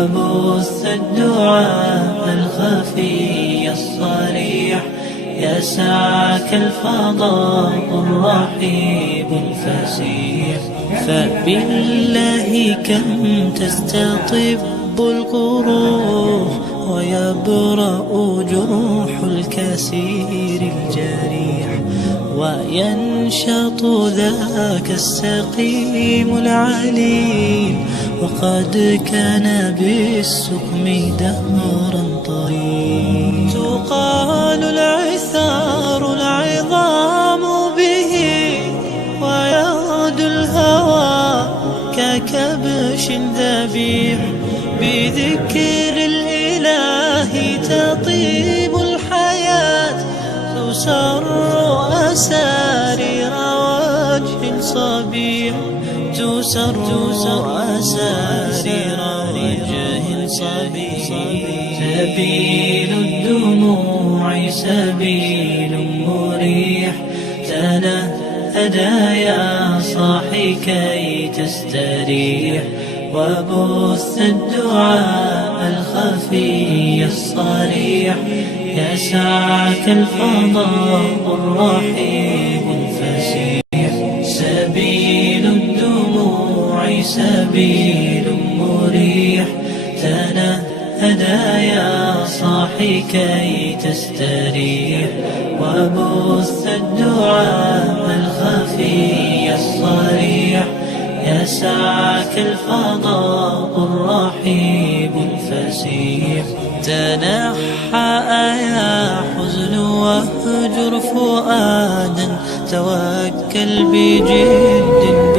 وبث الدعاء الخفي الصريح، يسعك الفضاء الرحيب الفسيح. فبالله كم تستطب القروح، ويبرأ جروح الكسير الجريح، وينشط ذاك السقيم العليل، وقد كان بالسقم دهرا طويل. تقال العثار العظام به، ويغدو الهوى ككبش ذبيح، بذكر الإله تطيب الحياة، تسر أسارير وجه صبيح، تسر أسارير وجه صبيح. سبيل الدموع سبيل مريح، تنهدى يا صاحي كي تستريح، وبث الدعاء الخفي الصريح، يسعك الفضاء الرحيب الفسيح. سبيل الدموع سبيل مريح، تنهدى يا صاحي كي تستريح، وبث الدعاء الخفي الصريح، يسعك الفضاء الرحيب الفسيح. تنحى يا حزن واهجر فؤادا، توكل بجد